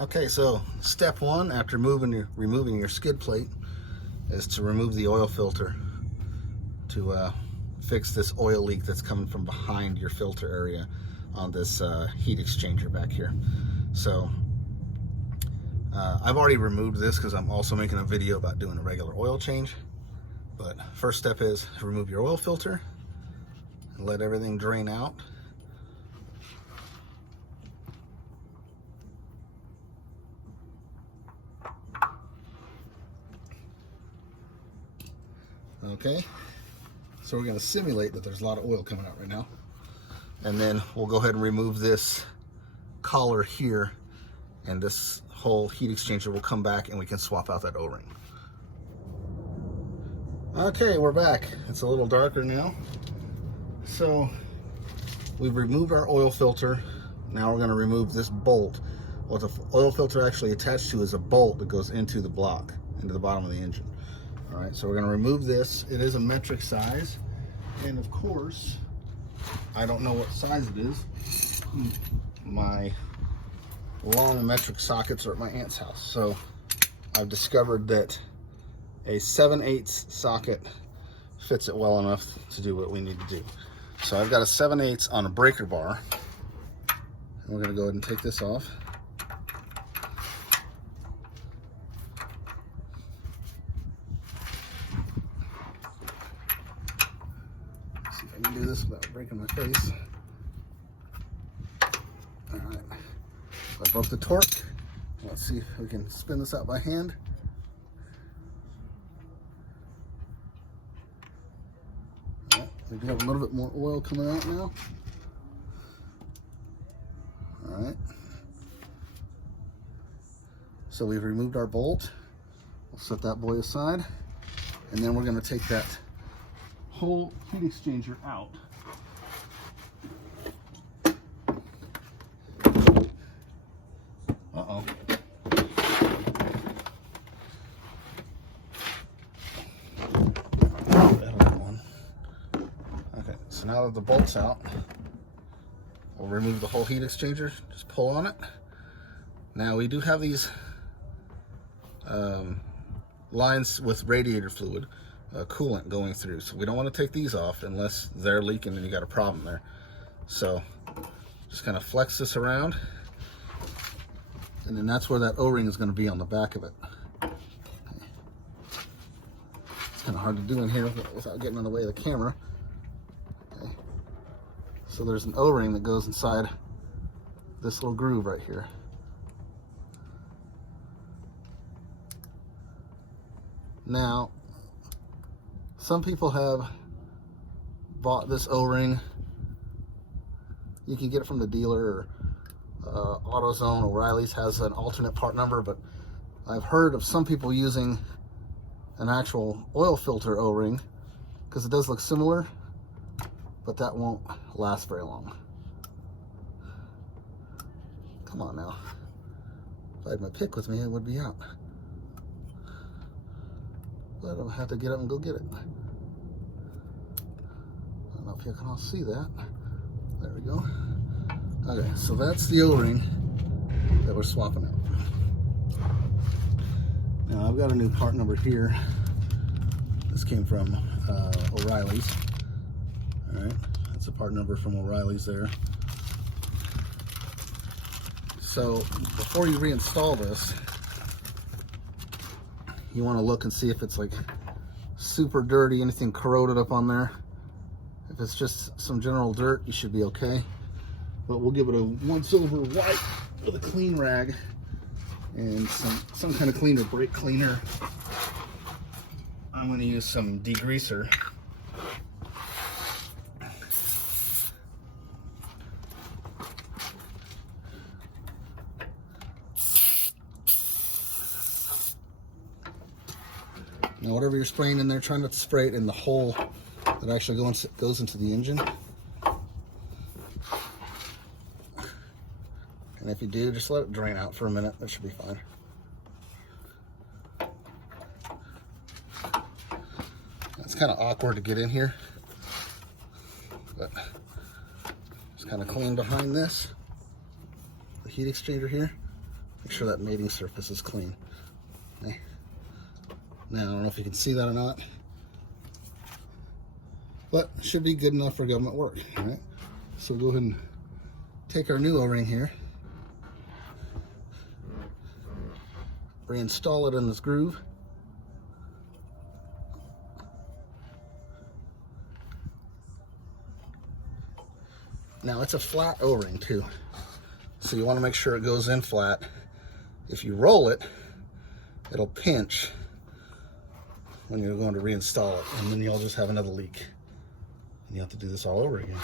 Okay, so step one after removing your skid plate is to remove the oil filter to fix this oil leak that's coming from behind your filter area on this heat exchanger back here. So I've already removed this because I'm also making a video about doing a regular oil change. But first step is to remove your oil filter and let everything drain out. Okay, so we're going to simulate that there's a lot of oil coming out right now, and then we'll go ahead and remove this collar here, and this whole heat exchanger will come back and we can swap out that O-ring. Okay, we're back. It's a little darker now. So we've removed our oil filter. Now we're going to remove this bolt. What the oil filter actually attached to is a bolt that goes into the block, into the bottom of the engine. All right, so we're going to remove this. It is a metric size, and of course, I don't know what size it is. My long metric sockets are at my aunt's house, so I've discovered that a 7/8 socket fits it well enough to do what we need to do. So I've got a 7/8 on a breaker bar, and we're going to go ahead and take this off. Do this without breaking my face. All right, so I broke the torque. Let's see if we can spin this out by hand. All right, we do have a little bit more oil coming out now. All right, so we've removed our bolt. We'll set that boy aside, and then we're going to take that whole heat exchanger out. Uh-oh. Okay, so now that the bolt's out, we'll remove the whole heat exchanger. Just pull on it. Now we do have these lines with radiator fluid. Coolant going through, so we don't want to take these off unless they're leaking and you got a problem there. So just kind of flex this around, and then that's where that O-ring is going to be on the back of it. Okay. It's kind of hard to do in here without getting in the way of the camera. Okay. So there's an O-ring that goes inside this little groove right here. Now, some people have bought this O-ring. You can get it from the dealer, or AutoZone. O'Reilly's has an alternate part number, but I've heard of some people using an actual oil filter O-ring because it does look similar, but that won't last very long. Come on now. If I had my pick with me, it would be out. But I'll have to get up and go get it. I don't know if you can all see that. There we go. Okay, so that's the O-ring that we're swapping out. Now I've got a new part number here. This came from O'Reilly's. All right, that's a part number from O'Reilly's there. So before you reinstall this, you want to look and see if it's like super dirty, anything corroded up on there. If it's just some general dirt, you should be okay. But we'll give it a once-over wipe with a clean rag and some kind of cleaner, brake cleaner. I'm going to use some degreaser. Now, whatever you're spraying in there, try not to spray it in the hole that actually goes into the engine. And if you do, just let it drain out for a minute. That should be fine. It's kind of awkward to get in here, but it's kind of clean behind this, the heat exchanger here. Make sure that mating surface is clean. Okay. Now, I don't know if you can see that or not, but it should be good enough for government work. All right. So we'll go ahead and take our new O-ring here, reinstall it in this groove. Now it's a flat O-ring too, so you want to make sure it goes in flat. If you roll it, it'll pinch when you're going to reinstall it, and then you'll just have another leak. And you have to do this all over again.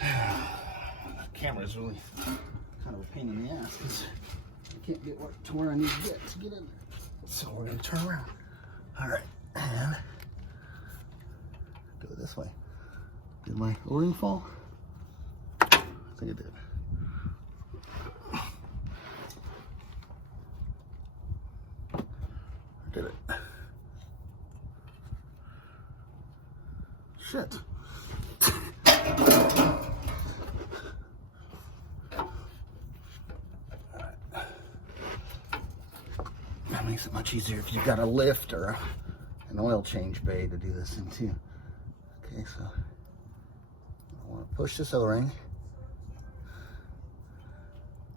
The camera is really kind of a pain in the ass because I can't get to where I need to get in there. So we're going to turn around. All right, and go this way. Did my O-ring fall? I think it did. Did it? Shit. That makes it much easier if you've got a lift or an oil change bay to do this in too. Okay, so I want to push this O-ring.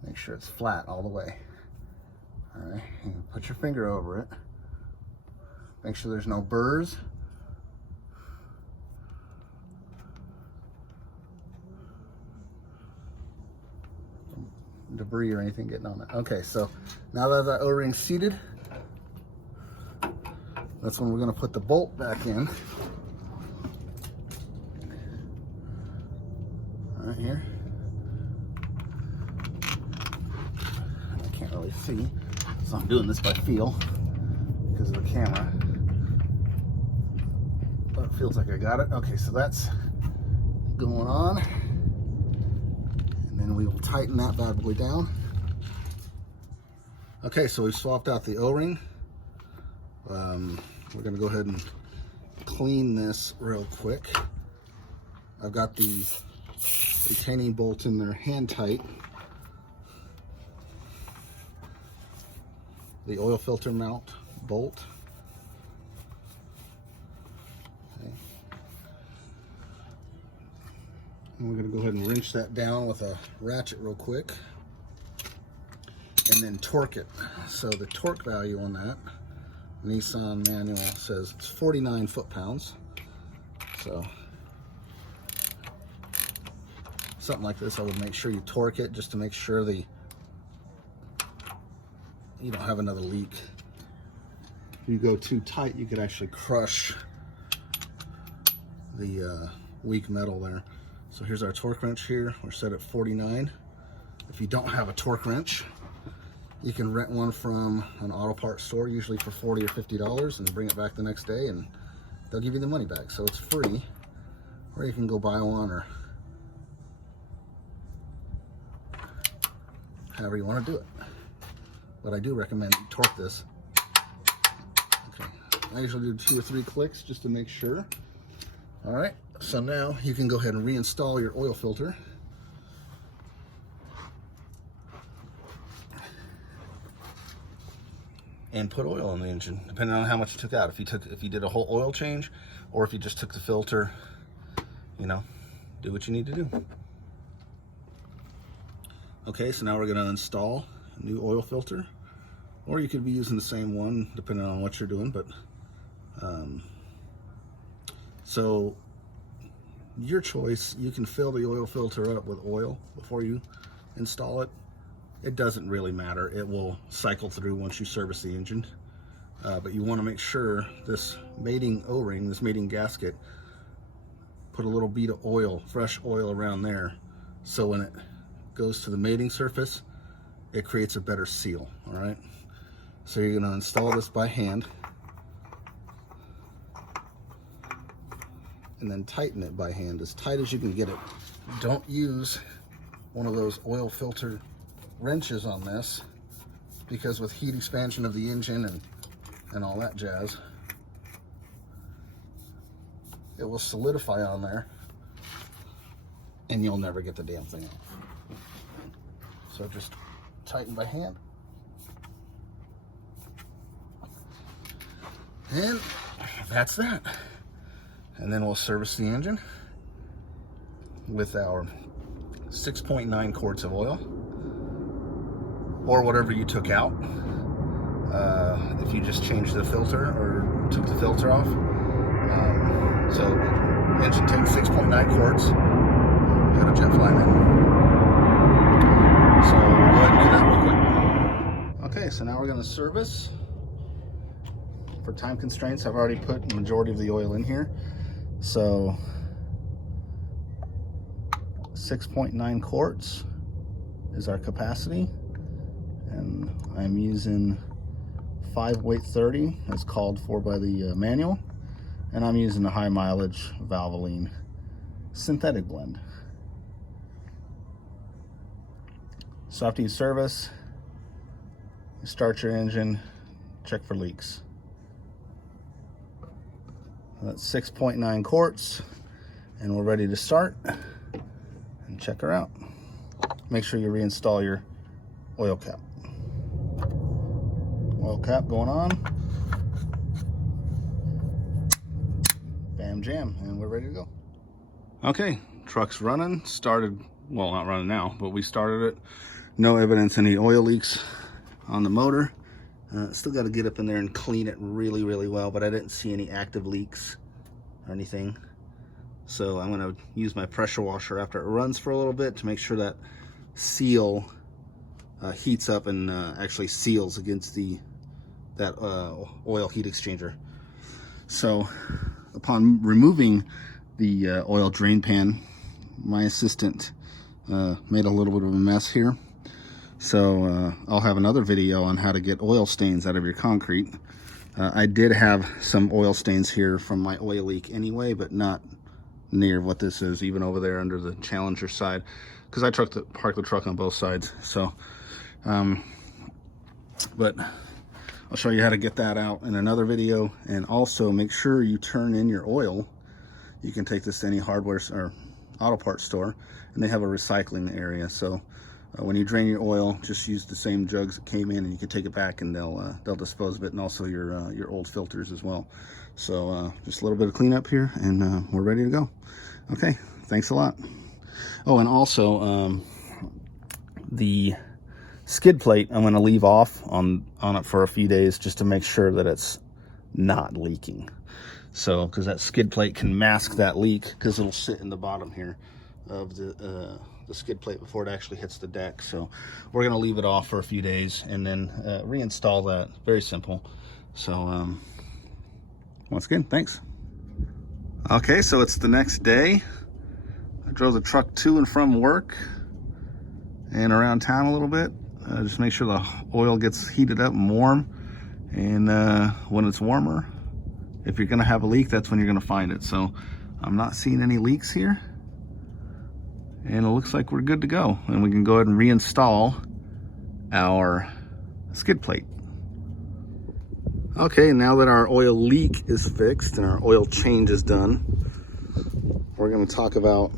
Make sure it's flat all the way. All right, and put your finger over it. Make sure there's no burrs. Debris or anything getting on it. Okay, so now that the O-ring's seated, that's when we're going to put the bolt back in. Right here. I can't really see, so I'm doing this by feel because of the camera. But it feels like I got it. Okay, so that's going on. And then we will tighten that bad boy down. Okay, so we've swapped out the O-ring. We're going to go ahead and clean this real quick. I've got the retaining bolt in there hand tight. The oil filter mount bolt. Okay. And we're going to go ahead and wrench that down with a ratchet real quick. And then torque it. So the torque value on that Nissan manual says it's 49 foot-pounds. So something like this, I would make sure you torque it just to make sure you don't have another leak. If you go too tight, you could actually crush the weak metal there. So here's our torque wrench here. We're set at 49. If you don't have a torque wrench, you can rent one from an auto parts store, usually for $40 or $50, and bring it back the next day, and they'll give you the money back. So it's free, or you can go buy one, or however you want to do it. But I do recommend you torque this. Okay, I usually do 2 or 3 clicks just to make sure. All right, so now you can go ahead and reinstall your oil filter. And put oil in the engine, depending on how much you took out. If you did a whole oil change, or if you just took the filter, you know, do what you need to do. Okay, so now we're gonna install a new oil filter, or you could be using the same one depending on what you're doing. But so your choice. You can fill the oil filter up with oil before you install it. It doesn't really matter. It will cycle through once you service the engine. But you want to make sure this mating O-ring, this mating gasket, put a little bead of oil, fresh oil around there, so when it goes to the mating surface, it creates a better seal. All right. So you're going to install this by hand, and then tighten it by hand as tight as you can get it. Don't use one of those oil filter wrenches on this, because with heat expansion of the engine and all that jazz, it will solidify on there and you'll never get the damn thing off. So just tighten by hand. And that's that. And then we'll service the engine with our 6.9 quarts of oil, or whatever you took out. If you just changed the filter or took the filter off. So the engine takes 6.9 quarts. We got a jet flying in. So we'll go ahead and do that real quick. Okay, so now we're going to service. For time constraints, I've already put the majority of the oil in here. So 6.9 quarts is our capacity, and I'm using 5 weight 30 as called for by the manual, and I'm using a high mileage Valvoline synthetic blend. So after you service, you start your engine, check for leaks. That's 6.9 quarts, and we're ready to start and check her out. Make sure you reinstall your oil cap. Oil cap going on. Bam jam, and we're ready to go. Okay, truck's running, started, well, not running now, but we started it. No evidence any oil leaks on the motor. Still got to get up in there and clean it really, really well, but I didn't see any active leaks or anything. So I'm going to use my pressure washer after it runs for a little bit to make sure that seal heats up and actually seals against that oil heat exchanger. So upon removing the oil drain pan, my assistant made a little bit of a mess here. So I'll have another video on how to get oil stains out of your concrete. I did have some oil stains here from my oil leak anyway, but not near what this is, even over there under the Challenger side, because I parked the truck on both sides. So, but I'll show you how to get that out in another video. And also make sure you turn in your oil. You can take this to any hardware or auto parts store, and they have a recycling area. So when you drain your oil, just use the same jugs that came in, and you can take it back, and they'll dispose of it, and also your old filters as well. So just a little bit of cleanup here, and we're ready to go. Okay, thanks a lot. Oh, and also the skid plate I'm going to leave off on it for a few days just to make sure that it's not leaking. So because that skid plate can mask that leak, because it'll sit in the bottom here of the skid plate before it actually hits the deck. So we're going to leave it off for a few days and then reinstall that. Very simple. So once again, thanks. Okay, so it's the next day. I drove the truck to and from work and around town a little bit. Just make sure the oil gets heated up and warm. And when it's warmer, if you're gonna have a leak, that's when you're gonna find it. So I'm not seeing any leaks here. And it looks like we're good to go. And we can go ahead and reinstall our skid plate. Okay, now that our oil leak is fixed and our oil change is done, we're going to talk about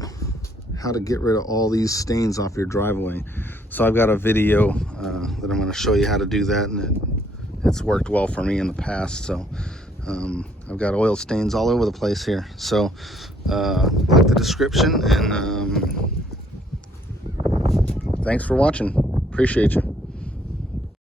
how to get rid of all these stains off your driveway. So I've got a video that I'm going to show you how to do that, and it's worked well for me in the past. So I've got oil stains all over the place here. So like the description, and thanks for watching. Appreciate you.